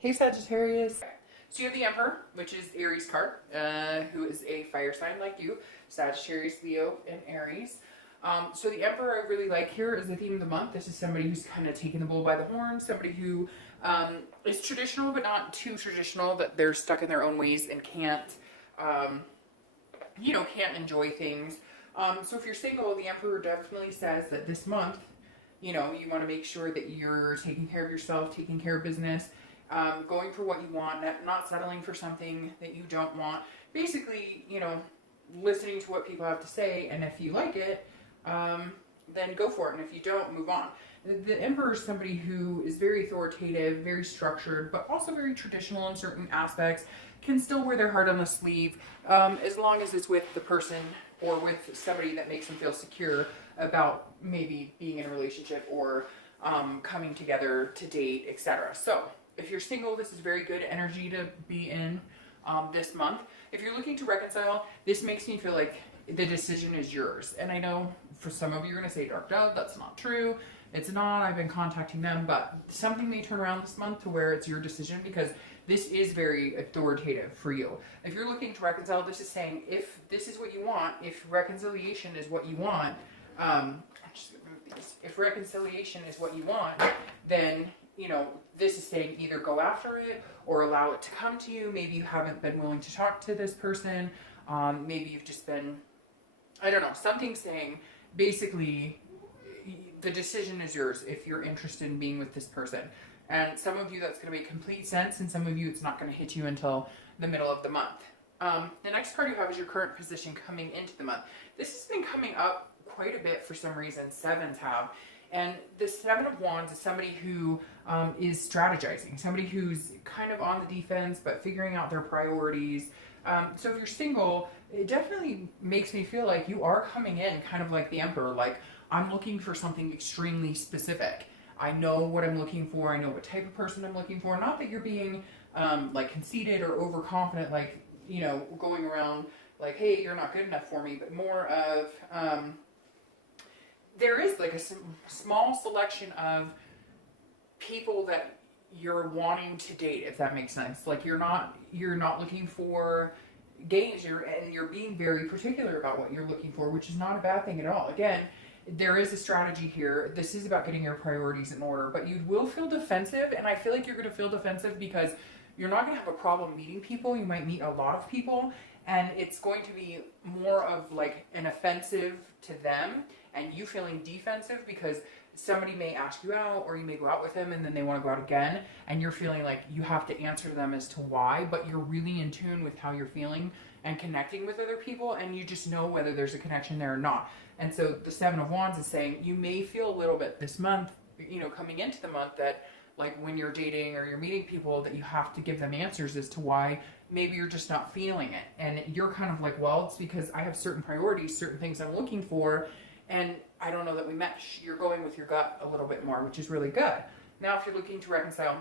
Hey Sagittarius. So you have the Emperor, which is the Aries card, who is a fire sign like you, Sagittarius, Leo, and Aries. So the Emperor I really like here is the theme of the month. This is somebody who's kind of taking the bull by the horn, somebody who is traditional but not too traditional, that they're stuck in their own ways and can't, can't enjoy things. So if you're single, the Emperor definitely says that this month, you want to make sure that you're taking care of yourself, taking care of business, going for what you want, not settling for something that you don't want. Basically, listening to what people have to say, and if you like it, then go for it. And if you don't, move on. The Emperor is somebody who is very authoritative, very structured, but also very traditional in certain aspects, can still wear their heart on the sleeve, as long as it's with the person or with somebody that makes them feel secure about maybe being in a relationship or coming together to date, etc. So if you're single, this is very good energy to be in this month. If you're looking to reconcile, this makes me feel like the decision is yours. And I know for some of you, you're going to say, Dark Dove, that's not true. It's not. I've been contacting them, but something may turn around this month to where it's your decision, because this is very authoritative for you. If you're looking to reconcile, this is saying if this is what you want, if reconciliation is what you want, I'm just gonna move these. If reconciliation is what you want, then this is saying either go after it or allow it to come to you. Maybe you haven't been willing to talk to this person. Maybe you've just been, I don't know, something saying basically the decision is yours if you're interested in being with this person. And some of you that's going to make complete sense, and some of you it's not going to hit you until the middle of the month. The next card you have is your current position coming into the month. This has been coming up quite a bit for some reason. Sevens have. And the Seven of Wands is somebody who is strategizing, somebody who's kind of on the defense but figuring out their priorities. So if you're single, it definitely makes me feel like you are coming in kind of like the Emperor, like I'm looking for something extremely specific. I know what I'm looking for. I know what type of person I'm looking for. Not that you're being like conceited or overconfident, like, going around like, hey, you're not good enough for me, but more of there is like a small selection of people that you're wanting to date, if that makes sense. Like you're not looking for games, you're being very particular about what you're looking for, which is not a bad thing at all. Again, there is a strategy here. This is about getting your priorities in order, but you will feel defensive, and I feel like you're going to feel defensive because you're not going to have a problem meeting people. You might meet a lot of people, and it's going to be more of like an offensive to them and you feeling defensive because somebody may ask you out, or you may go out with them and then they want to go out again, and you're feeling like you have to answer them as to why, but you're really in tune with how you're feeling and connecting with other people, and you just know whether there's a connection there or not. And so the Seven of Wands is saying you may feel a little bit this month, coming into the month, that like when you're dating or you're meeting people, that you have to give them answers as to why maybe you're just not feeling it. And you're kind of like, well, it's because I have certain priorities, certain things I'm looking for, and I don't know that we mesh. You're going with your gut a little bit more, which is really good. Now, if you're looking to reconcile,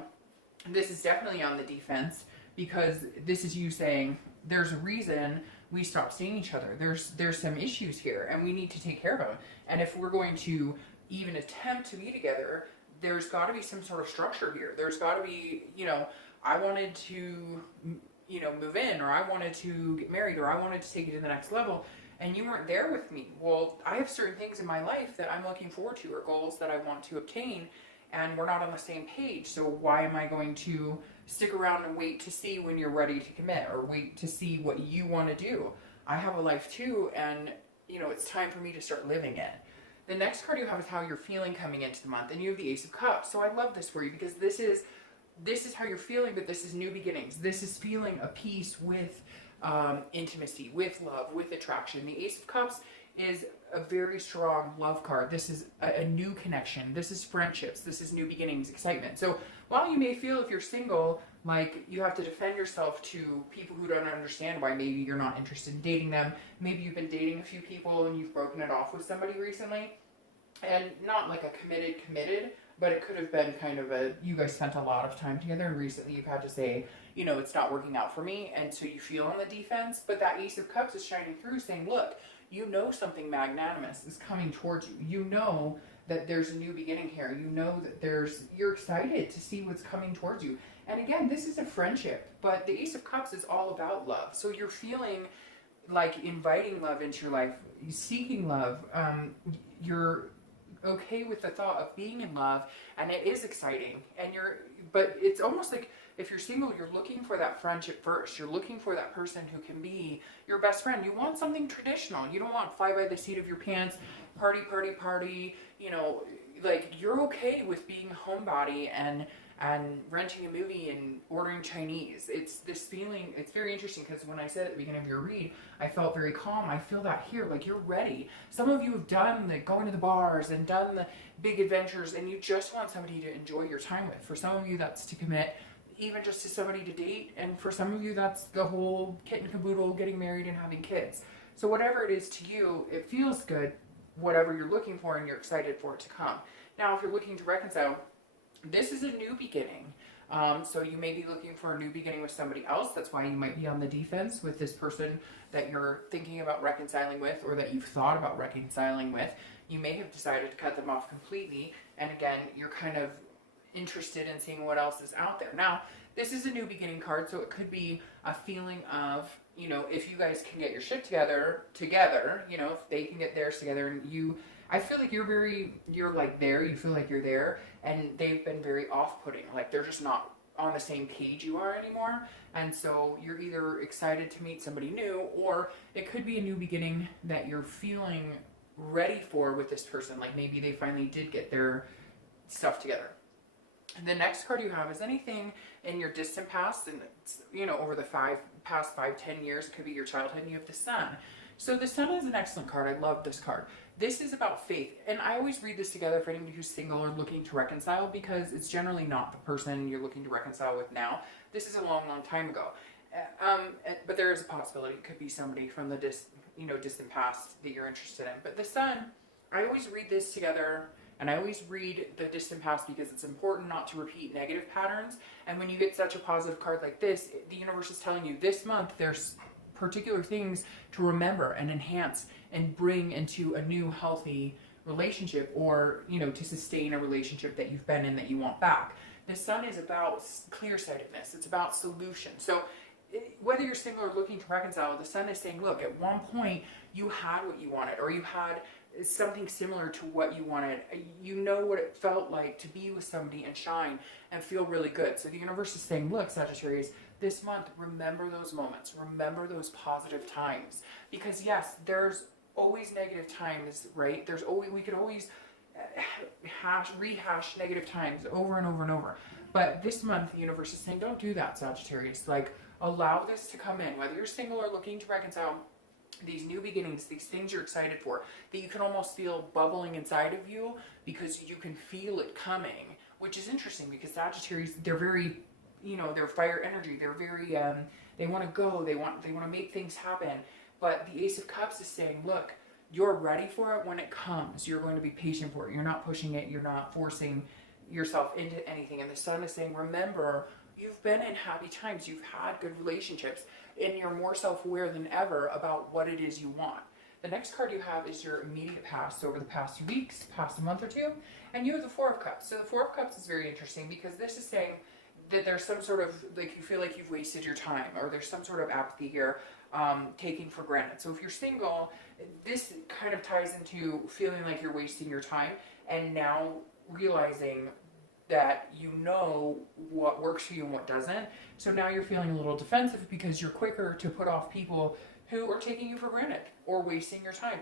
this is definitely on the defense, because this is you saying there's a reason we stopped seeing each other. There's some issues here, and we need to take care of them. And if we're going to even attempt to be together, there's got to be some sort of structure here. There's got to be, I wanted to, move in, or I wanted to get married, or I wanted to take it to the next level, and you weren't there with me. Well, I have certain things in my life that I'm looking forward to, or goals that I want to obtain, and we're not on the same page. So why am I going to stick around and wait to see when you're ready to commit, or wait to see what you want to do? I have a life too, and it's time for me to start living it. The next card you have is how you're feeling coming into the month, and you have the Ace of Cups. So I love this for you, because this is how you're feeling, but this is new beginnings. This is feeling a peace with intimacy, with love, with attraction. The Ace of Cups is a very strong love card. This is a new connection. This is friendships. This is new beginnings, excitement. So while you may feel, if you're single, like you have to defend yourself to people who don't understand why maybe you're not interested in dating them, maybe you've been dating a few people and you've broken it off with somebody recently, and not like a committed, but it could have been kind of you guys spent a lot of time together, and recently you've had to say, it's not working out for me, and so you feel on the defense. But that Ace of Cups is shining through, saying, look, something magnanimous is coming towards you. You know that there's a new beginning here. You know that you're excited to see what's coming towards you. And again, this is a friendship, but the Ace of Cups is all about love. So you're feeling like inviting love into your life, seeking love. You're okay with the thought of being in love, and it is exciting. But it's almost like if you're single, you're looking for that friendship first. You're looking for that person who can be your best friend. You want something traditional. You don't want fly by the seat of your pants, party, party, party. You know, like you're okay with being a homebody and renting a movie and ordering Chinese. It's this feeling, it's very interesting because when I said at the beginning of your read, I felt very calm. I feel that here, like you're ready. Some of you have done the going to the bars and done the big adventures, and you just want somebody to enjoy your time with. For some of you, that's to commit even just to somebody to date. And for some of you, that's the whole kit and caboodle, getting married and having kids. So whatever it is to you, it feels good, whatever you're looking for, and you're excited for it to come. Now, if you're looking to reconcile, this is a new beginning. So you may be looking for a new beginning with somebody else. That's why you might be on the defense with this person that you're thinking about reconciling with, or that you've thought about reconciling with. You may have decided to cut them off completely. And again, you're kind of interested in seeing what else is out there. Now, this is a new beginning card, so it could be a feeling of, you know, if you guys can get your shit together, you know, if they can get theirs together, and you, I feel like you're like there, you feel like you're there, and they've been very off-putting, like they're just not on the same page you are anymore. And so you're either excited to meet somebody new, or it could be a new beginning that you're feeling ready for with this person. Like maybe they finally did get their stuff together. The next card you have is anything in your distant past, and it's, you know, over the past 5-10 years. It could be your childhood, and you have the Sun. So the Sun is an excellent card. I love this card. This is about faith, and I always read this together for anybody who's single or looking to reconcile, because it's generally not the person you're looking to reconcile with now. This is a long, long time ago. But there is a possibility it could be somebody from the distant past that you're interested in. But the Sun, I always read this together. And I always read the distant past because it's important not to repeat negative patterns. And when you get such a positive card like this, the universe is telling you this month there's particular things to remember and enhance and bring into a new healthy relationship, or, you know, to sustain a relationship that you've been in that you want back. The Sun is about clear-sightedness. It's about solution. So whether you're single or looking to reconcile, the Sun is saying, look, at one point you had what you wanted, or you had something similar to what you wanted. You know what it felt like to be with somebody and shine and feel really good. So the universe is saying, look, Sagittarius, this month, remember those moments. Remember those positive times. Because yes, there's always negative times, right? We could always rehash negative times over and over and over. But this month, the universe is saying, don't do that, Sagittarius. Like, allow this to come in. Whether you're single or looking to reconcile, these new beginnings, these things you're excited for, that you can almost feel bubbling inside of you because you can feel it coming, which is interesting because Sagittarius, they're very, you know, they're fire energy. They're very, they want to go, they want to make things happen. But the Ace of Cups is saying, look, you're ready for it when it comes. You're going to be patient for it. You're not pushing it. You're not forcing yourself into anything. And the Sun is saying, remember, you've been in happy times. You've had good relationships. And you're more self-aware than ever about what it is you want. The next card you have is your immediate past, over the past weeks, past a month or two, and you have the Four of Cups. So the Four of Cups is very interesting because this is saying that there's some sort of, like, you feel like you've wasted your time, or there's some sort of apathy here, taking for granted. So if you're single, this kind of ties into feeling like you're wasting your time, and now realizing that you know what works for you and what doesn't. So now you're feeling a little defensive because you're quicker to put off people who are taking you for granted or wasting your time.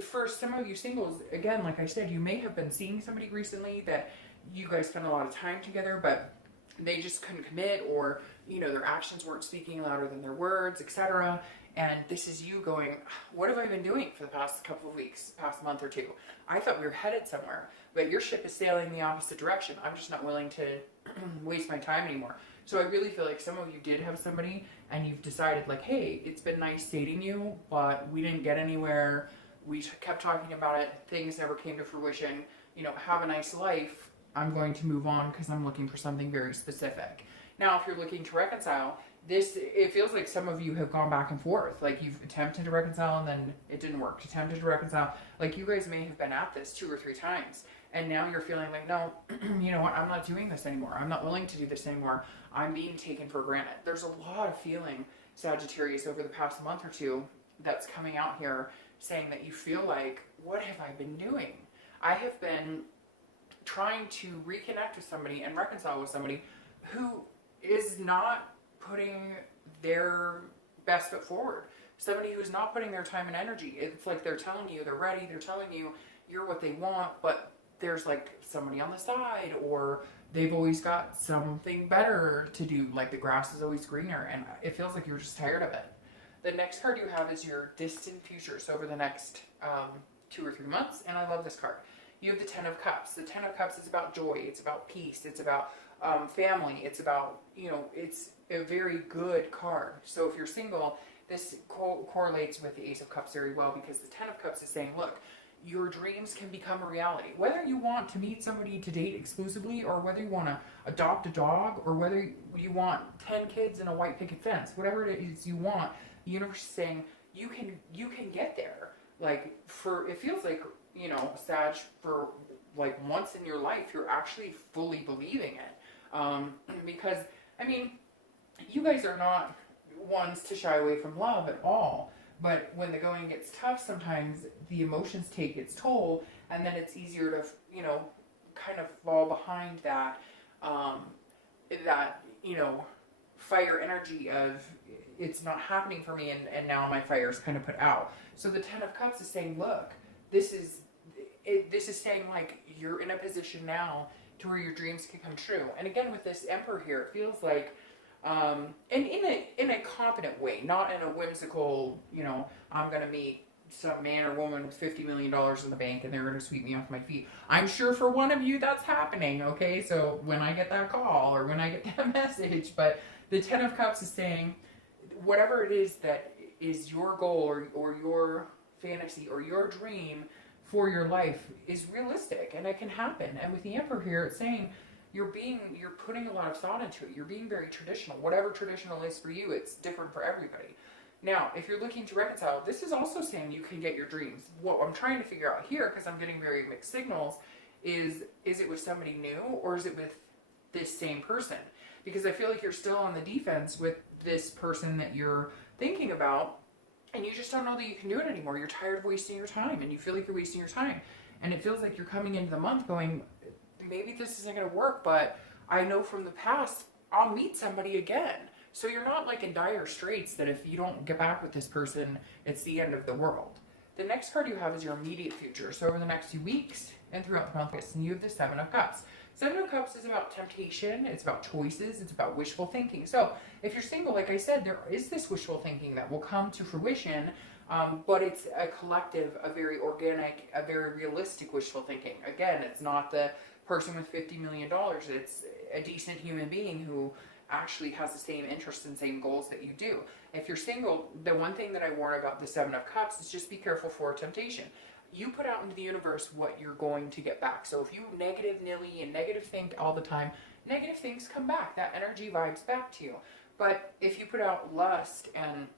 For some of you singles, again, like I said, you may have been seeing somebody recently that you guys spent a lot of time together, but they just couldn't commit, or, you know, their actions weren't speaking louder than their words, etc. And this is you going, what have I been doing for the past couple of weeks, past month or two? I thought we were headed somewhere, but your ship is sailing the opposite direction. I'm just not willing to waste my time anymore. So I really feel like some of you did have somebody and you've decided, like, hey, it's been nice dating you, but we didn't get anywhere. We kept talking about it. Things never came to fruition. You know, have a nice life. I'm going to move on because I'm looking for something very specific. Now, if you're looking to reconcile, it feels like some of you have gone back and forth. Like you've attempted to reconcile and then it didn't work. Attempted to reconcile. Like you guys may have been at this 2 or 3 times. And now you're feeling like, no, you know what? I'm not doing this anymore. I'm not willing to do this anymore. I'm being taken for granted. There's a lot of feeling, Sagittarius, over the past month or two that's coming out here saying that you feel like, what have I been doing? I have been trying to reconnect with somebody and reconcile with somebody who is not putting their best foot forward. Somebody who's not putting their time and energy. It's like they're telling you they're ready, they're telling you you're what they want, but there's like somebody on the side, or they've always got something better to do, like the grass is always greener, and it feels like you're just tired of it. The next card you have is your distant future, so over the next 2 or 3 months, and I love this card. You have the Ten of Cups. The Ten of Cups is about joy, it's about peace, it's about family, it's about, you know, it's a very good card. So if you're single, this correlates with the Ace of Cups very well, because the Ten of Cups is saying, look, your dreams can become a reality. Whether you want to meet somebody to date exclusively, or whether you want to adopt a dog, or whether you want 10 kids and a white picket fence, whatever it is you want, the universe is saying you can get there. Like, for, it feels like, you know, Sag, for like once in your life, you're actually fully believing it. Because, I mean, you guys are not ones to shy away from love at all. But when the going gets tough, sometimes the emotions take its toll, and then it's easier to, you know, kind of fall behind that, you know, fire energy of it's not happening for me, and now my fire is kind of put out. So the Ten of Cups is saying, look, this is saying like you're in a position now to where your dreams can come true. And again, with this Emperor here, it feels like, and in a competent way, not in a whimsical, you know, I'm going to meet some man or woman with $50 million in the bank and they're going to sweep me off my feet. I'm sure for one of you that's happening, okay? So when I get that call or when I get that message, but the Ten of Cups is saying, whatever it is that is your goal or your fantasy or your dream for your life is realistic and it can happen. And with the Emperor here, it's saying, you're putting a lot of thought into it. You're being very traditional. Whatever traditional is for you, it's different for everybody. Now, if you're looking to reconcile, this is also saying you can get your dreams. What I'm trying to figure out here, because I'm getting very mixed signals, is it with somebody new or is it with this same person? Because I feel like you're still on the defense with this person that you're thinking about, and you just don't know that you can do it anymore. You're tired of wasting your time, and you feel like you're wasting your time. And it feels like you're coming into the month going, maybe this isn't going to work, but I know from the past I'll meet somebody again. So you're not like in dire straits that if you don't get back with this person, it's the end of the world. The next card you have is your immediate future. So over the next 2 weeks and throughout the month, and you have the Seven of Cups. Seven of Cups is about temptation, it's about choices, it's about wishful thinking. So if you're single, like I said, there is this wishful thinking that will come to fruition, but it's a collective, a very organic, a very realistic wishful thinking. Again, it's not the person with $50 million. It's a decent human being who actually has the same interests and same goals that you do. If you're single, the one thing that I warn about the Seven of Cups is just be careful for temptation. You put out into the universe what you're going to get back. So if you negative nilly and negative think all the time, negative things come back. That energy vibes back to you. But if you put out lust and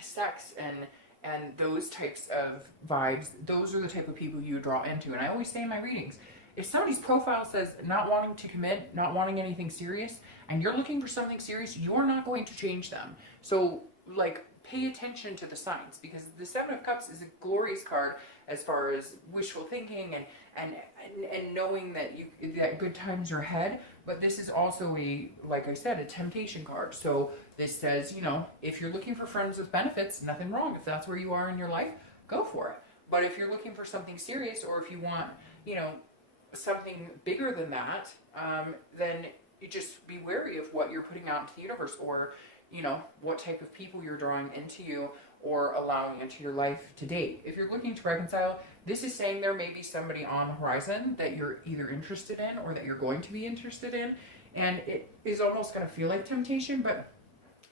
sex and those types of vibes, those are the type of people you draw into. And I always say in my readings, if somebody's profile says not wanting to commit, not wanting anything serious, and you're looking for something serious, you're not going to change them. So, like, pay attention to the signs, because the Seven of Cups is a glorious card as far as wishful thinking and knowing that that good times are ahead. But this is also like I said, a temptation card. So this says, you know, if you're looking for friends with benefits, nothing wrong. If that's where you are in your life, go for it. But if you're looking for something serious, or if you want, you know, something bigger than that, then you just be wary of what you're putting out into the universe, or, you know, what type of people you're drawing into you or allowing into your life to date. If you're looking to reconcile, this is saying there may be somebody on the horizon that you're either interested in or that you're going to be interested in, and it is almost going to feel like temptation, but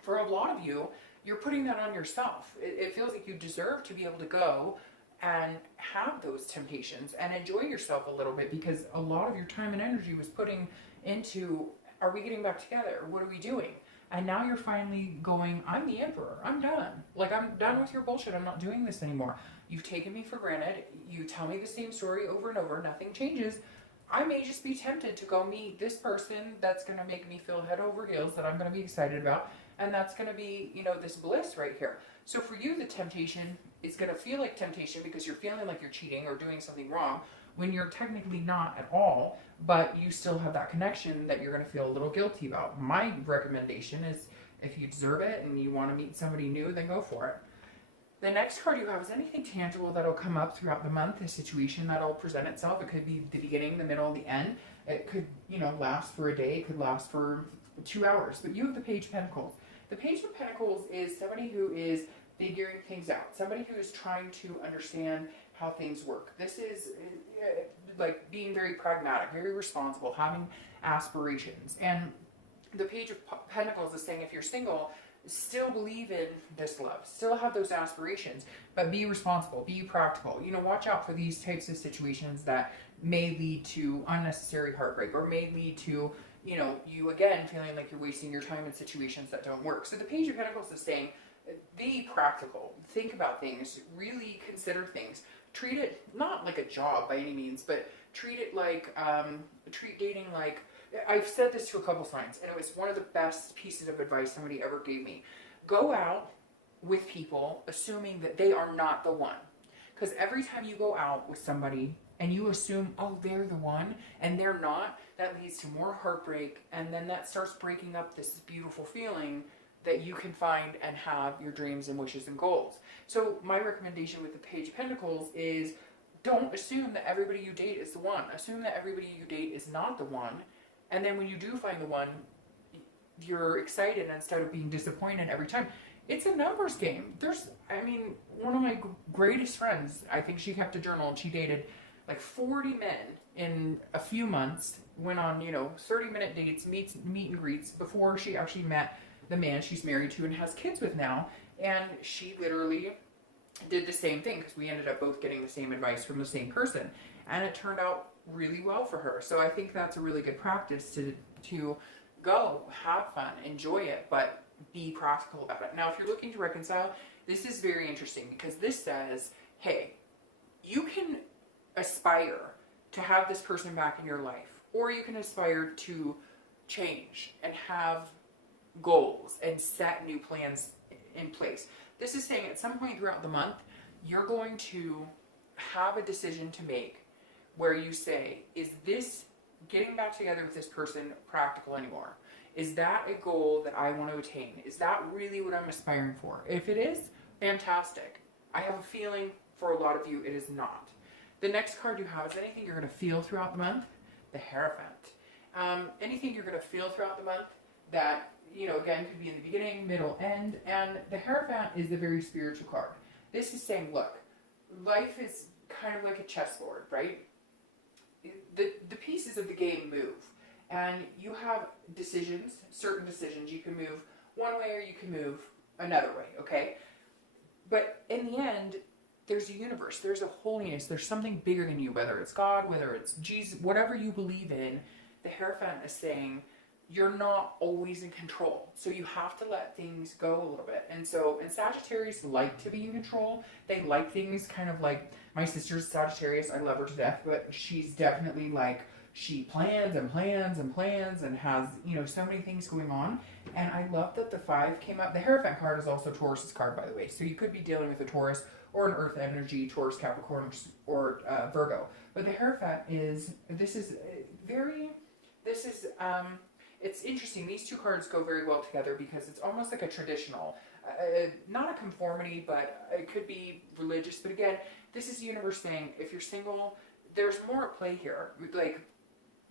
for a lot of you, you're putting that on yourself. It feels like you deserve to be able to go and have those temptations and enjoy yourself a little bit, because a lot of your time and energy was putting into Are we getting back together? What are we doing? And now you're finally going, I'm the emperor. I'm done. Like, I'm done with your bullshit. I'm not doing this anymore. You've taken me for granted. You tell me the same story over and over. Nothing changes. I may just be tempted to go meet this person that's going to make me feel head over heels, that I'm going to be excited about. And that's going to be, you know, this bliss right here. So for you, the temptation is going to feel like temptation because you're feeling like you're cheating or doing something wrong when you're technically not at all, but you still have that connection that you're going to feel a little guilty about. My recommendation is, if you deserve it and you want to meet somebody new, then go for it. The next card you have is anything tangible that'll come up throughout the month, a situation that'll present itself. It could be the beginning, the middle, the end. It could, you know, last for a day. It could last for 2 hours. But you have the Page of Pentacles. The Page of Pentacles is somebody who is figuring things out. Somebody who is trying to understand how things work. This is like being very pragmatic, very responsible, having aspirations. And the Page of Pentacles is saying, if you're single, still believe in this love, still have those aspirations, but be responsible, be practical. You know, watch out for these types of situations that may lead to unnecessary heartbreak, or may lead to, you know, you again feeling like you're wasting your time in situations that don't work. So the Page of Pentacles is saying, be practical, think about things, really consider things. Treat it not like a job by any means, but treat it like, treat dating like, I've said this to a couple signs, and it was one of the best pieces of advice somebody ever gave me. Go out with people assuming that they are not the one. Because every time you go out with somebody and you assume, oh, they're the one, and they're not, that leads to more heartbreak, and then that starts breaking up this beautiful feeling that you can find and have your dreams and wishes and goals. So my recommendation with the Page of Pentacles is, don't assume that everybody you date is the one. Assume that everybody you date is not the one. And then when you do find the one, you're excited instead of being disappointed every time. It's a numbers game. I mean, one of my greatest friends, I think she kept a journal, and she dated like 40 men in a few months, went on, you know, 30-minute dates, meet and greets before she actually met the man she's married to and has kids with now. And she literally did the same thing, because we ended up both getting the same advice from the same person. And it turned out really well for her. So I think that's a really good practice to go, have fun, enjoy it, but be practical about it. Now, if you're looking to reconcile, this is very interesting, because this says, hey, you can aspire to have this person back in your life, or you can aspire to change and have goals and set new plans in place. This is saying at some point throughout the month, you're going to have a decision to make where you say, is this getting back together with this person practical anymore? Is that a goal that I want to attain? Is that really what I'm aspiring for? If it is, fantastic. I have a feeling for a lot of you it is not. The next card you have is anything you're going to feel throughout the month, the Hierophant. Anything you're going to feel throughout the month that, you know, again, could be in the beginning, middle, end. And the Hierophant is a very spiritual card. This is saying, look, life is kind of like a chessboard, right? The pieces of the game move, and you have decisions, certain decisions. You can move one way or you can move another way, okay? But in the end, there's a universe, there's a holiness, there's something bigger than you, whether it's God, whether it's Jesus, whatever you believe in. The Hierophant is saying, you're not always in control. So you have to let things go a little bit. And so, and Sagittarius like to be in control. They like things kind of like, my sister's Sagittarius, I love her to death, but she's definitely like, she plans and plans and plans and has, you know, so many things going on. And I love that the 5 came up. The Hierophant card is also Taurus's card, by the way. So you could be dealing with a Taurus or an Earth energy, Taurus, Capricorn, or Virgo. But the Hierophant is, it's interesting. These two cards go very well together because it's almost like a traditional, not a conformity, but it could be religious. But again, this is the universe saying, if you're single, there's more at play here. Like,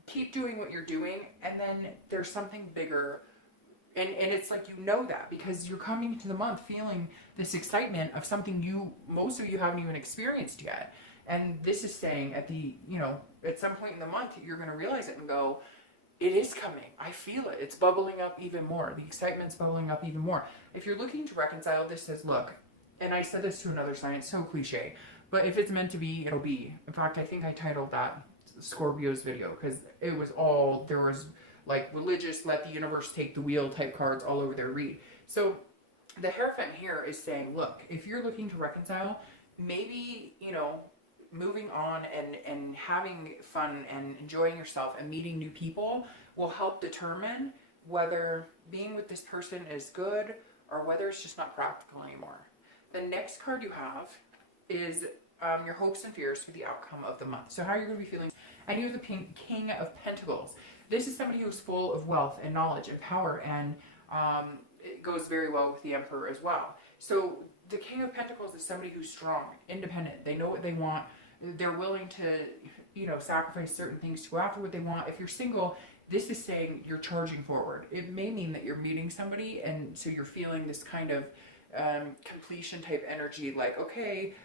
keep doing what you're doing, and then there's something bigger. And it's like, you know that because you're coming into the month feeling this excitement of something most of you haven't even experienced yet. And this is saying at some point in the month, you're going to realize it and go, it is coming. I feel it. It's bubbling up even more. The excitement's bubbling up even more. If you're looking to reconcile, this says, look, and I said this to another sign, it's so cliche, but if it's meant to be, it'll be. In fact, I think I titled that Scorpio's video because there was like religious, let the universe take the wheel type cards all over their read. So the Hierophant here is saying, look, if you're looking to reconcile, maybe, you know, moving on and having fun and enjoying yourself and meeting new people will help determine whether being with this person is good or whether it's just not practical anymore. The next card you have is your hopes and fears for the outcome of the month. So how you're going to be feeling. And you have the King of Pentacles. This is somebody who's full of wealth and knowledge and power, and it goes very well with the Emperor as well. So the King of Pentacles is somebody who's strong, independent. They know what they want. They're willing to, you know, sacrifice certain things to go after what they want. If you're single, this is saying you're charging forward. It may mean that you're meeting somebody, and so you're feeling this kind of completion type energy, like, okay,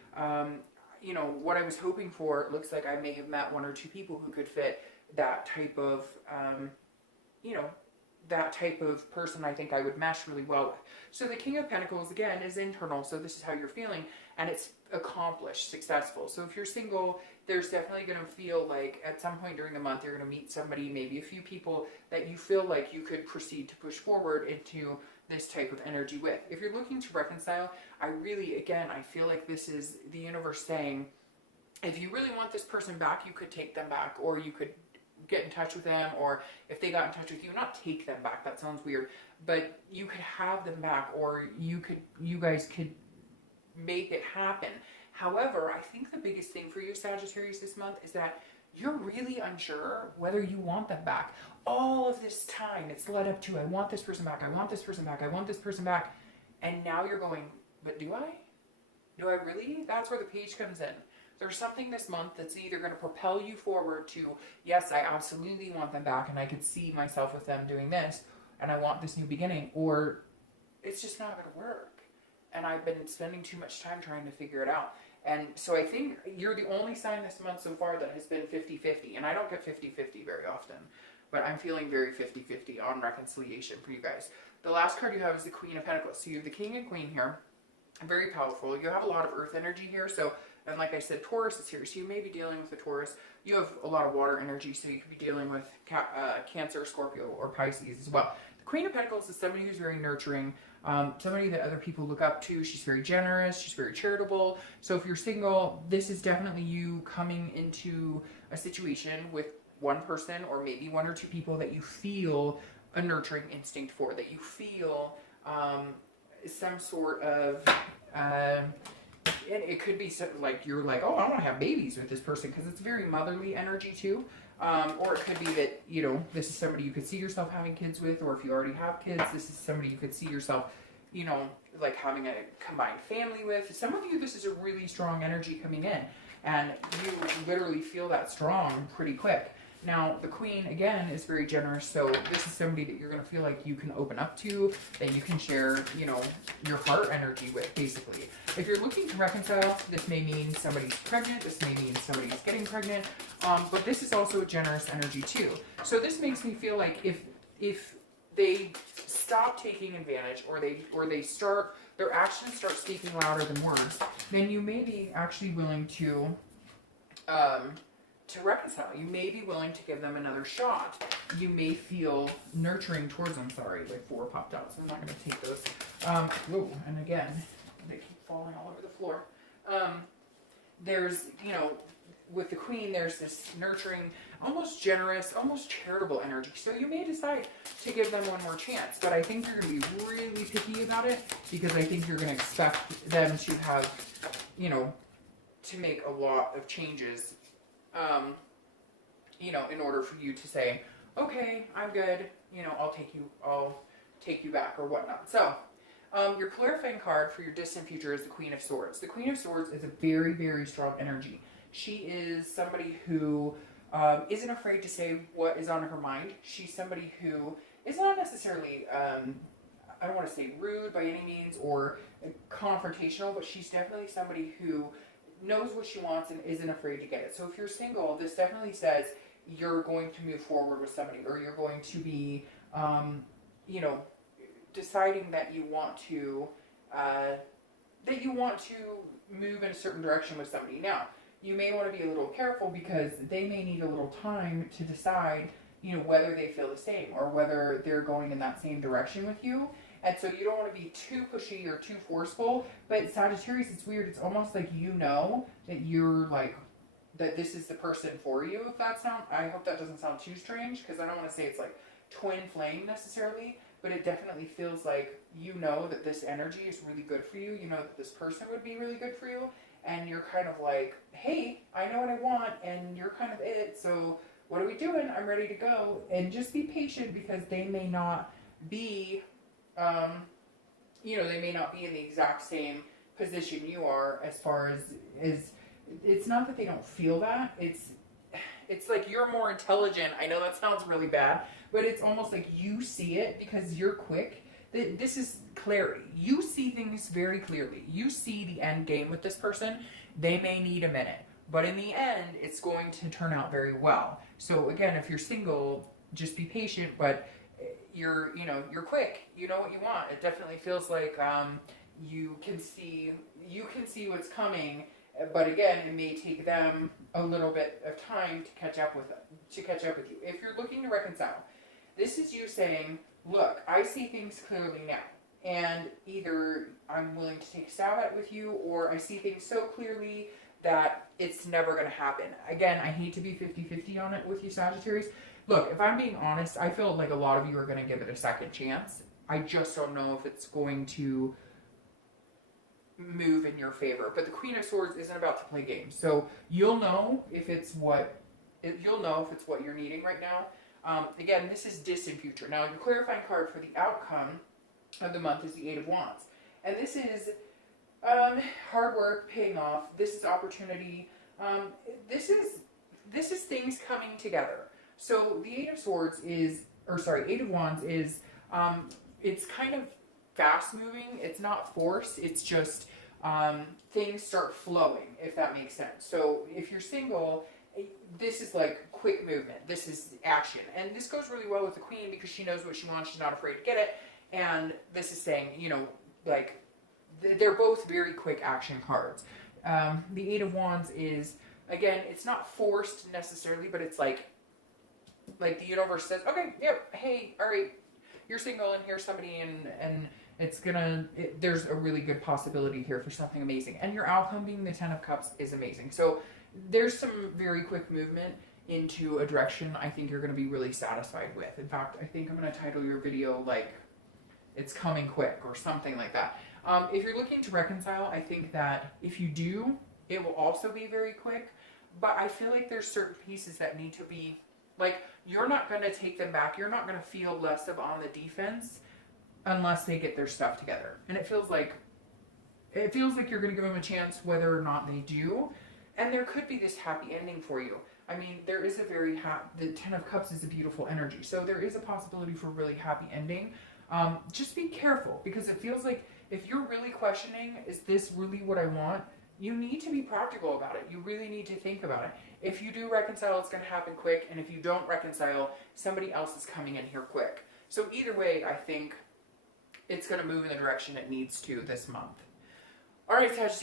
you know, what I was hoping for, it looks like I may have met one or two people who could fit that type of, you know, that type of person I think I would mesh really well with. So the King of Pentacles, again, is internal, so this is how you're feeling, and it's accomplished, successful. So if you're single, there's definitely going to feel like at some point during the month you're going to meet somebody, maybe a few people that you feel like you could proceed to push forward into this type of energy with. If you're looking to reconcile, I really, again, I feel like this is the universe saying, if you really want this person back, you could take them back, or you could get in touch with them, or if they got in touch with you, not take them back, that sounds weird, but you could have them back, or you guys could make it happen. However, I think the biggest thing for you, Sagittarius, this month is that you're really unsure whether you want them back. All of this time it's led up to, I want this person back, I want this person back, I want this person back, and now you're going, but do I? Do I really? That's where the Page comes in. There's something this month that's either going to propel you forward to, yes, I absolutely want them back, and I could see myself with them doing this, and I want this new beginning, or it's just not going to work. And I've been spending too much time trying to figure it out. And so I think you're the only sign this month so far that has been 50-50. And I don't get 50-50 very often, but I'm feeling very 50-50 on reconciliation for you guys. The last card you have is the Queen of Pentacles. So you have the King and Queen here. Very powerful. You have a lot of earth energy here. So, and like I said, Taurus is here. So you may be dealing with a Taurus. You have a lot of water energy. So you could be dealing with Cancer, Scorpio, or Pisces as well. The Queen of Pentacles is somebody who's very nurturing. Somebody that other people look up to. She's very generous. She's very charitable. So if you're single, this is definitely you coming into a situation with one person or maybe one or two people that you feel a nurturing instinct for, that you feel some sort of, and it could be like you're like, oh, I want to have babies with this person, because it's very motherly energy too. Or it could be that, you know, this is somebody you could see yourself having kids with, or if you already have kids, this is somebody you could see yourself, you know, like having a combined family with. Some of you, this is a really strong energy coming in, and you literally feel that strong pretty quick. Now, the Queen, again, is very generous, so this is somebody that you're going to feel like you can open up to, that you can share, you know, your heart energy with, basically. If you're looking to reconcile, this may mean somebody's pregnant, this may mean somebody's getting pregnant, but this is also a generous energy, too. So this makes me feel like if they stop taking advantage, or they start, their actions start speaking louder than words, then you may be actually willing to reconcile. You may be willing to give them another shot. You may feel nurturing towards them. Sorry, like 4 popped out, so I'm not going to take those. Whoa, and again, they keep falling all over the floor. There's, you know, with the Queen, there's this nurturing, almost generous, almost charitable energy. So you may decide to give them one more chance, but I think you're going to be really picky about it, because I think you're going to expect them to have, you know, to make a lot of changes, you know, in order for you to say, okay, I'm good, you know, I'll take you back or whatnot. So, your clarifying card for your distant future is the Queen of Swords. The Queen of Swords is a very, very strong energy. She is somebody who isn't afraid to say what is on her mind. She's somebody who is not necessarily, I don't want to say rude by any means or confrontational, but she's definitely somebody who knows what she wants and isn't afraid to get it. So if you're single, this definitely says you're going to move forward with somebody, or you're going to be, you know, deciding that you want to move in a certain direction with somebody. Now, you may want to be a little careful, because they may need a little time to decide you know, whether they feel the same or whether they're going in that same direction with you. And so you don't want to be too pushy or too forceful. But Sagittarius, it's weird. It's almost like you know that you're like, that this is the person for you. If that sound, I hope that doesn't sound too strange, because I don't want to say it's like twin flame necessarily, but it definitely feels like you know that this energy is really good for you. You know that this person would be really good for you. And you're kind of like, hey, I know what I want, and you're kind of it. So what are we doing? I'm ready to go. And just be patient, because they may not be, you know, they may not be in the exact same position you are, as far as it's not that they don't feel that. It's like you're more intelligent. I know that sounds really bad, but it's almost like you see it because you're quick. This is clarity. You see things very clearly. You see the end game with this person. They may need a minute, but in the end, it's going to turn out very well. So again, if you're single, just be patient, but you're quick. You know what you want. It definitely feels like you can see what's coming. But again, it may take them a little bit of time to catch up with you. If you're looking to reconcile, this is you saying, look, I see things clearly now. And either I'm willing to take a stab at it with you, or I see things so clearly that it's never going to happen. Again, I hate to be 50-50 on it with you, Sagittarius. Look, if I'm being honest, I feel like a lot of you are going to give it a second chance. I just don't know if it's going to move in your favor. But the Queen of Swords isn't about to play games, so you'll know if it's what you're needing right now. Again, this is distant future. Now, the clarifying card for the outcome of the month is the Eight of Wands, and this is hard work paying off. This is opportunity. This is things coming together. So the Eight of Wands is it's kind of fast moving. It's not forced. It's just things start flowing, if that makes sense. So if you're single, this is like quick movement. This is action. And this goes really well with the Queen, because she knows what she wants. She's not afraid to get it. And this is saying, you know, like, they're both very quick action cards. The Eight of Wands is, again, it's not forced necessarily, but it's like the universe says, okay, yeah, hey, all right, you're single, and here's somebody, and there's a really good possibility here for something amazing. And your outcome being the Ten of Cups is amazing. So there's some very quick movement into a direction I think you're going to be really satisfied with. In fact, I think I'm going to title your video like, it's coming quick, or something like that. If you're looking to reconcile, I think that if you do, it will also be very quick. But I feel like there's certain pieces that need to be, like, you're not going to take them back. You're not going to feel less of on the defense unless they get their stuff together. And it feels like you're going to give them a chance whether or not they do. And there could be this happy ending for you. I mean, there is the Ten of Cups is a beautiful energy. So there is a possibility for a really happy ending. Just be careful, because it feels like if you're really questioning, is this really what I want? You need to be practical about it. You really need to think about it. If you do reconcile, it's going to happen quick. And if you don't reconcile, somebody else is coming in here quick. So either way, I think it's going to move in the direction it needs to this month. All right, Sagittarius.